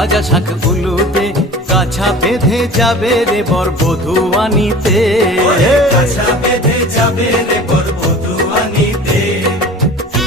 বাজা শাক উলুতে কাছা বেঁধে যাবে রে বর বধূ আনিতে, কাছা বেঁধে যাবে রে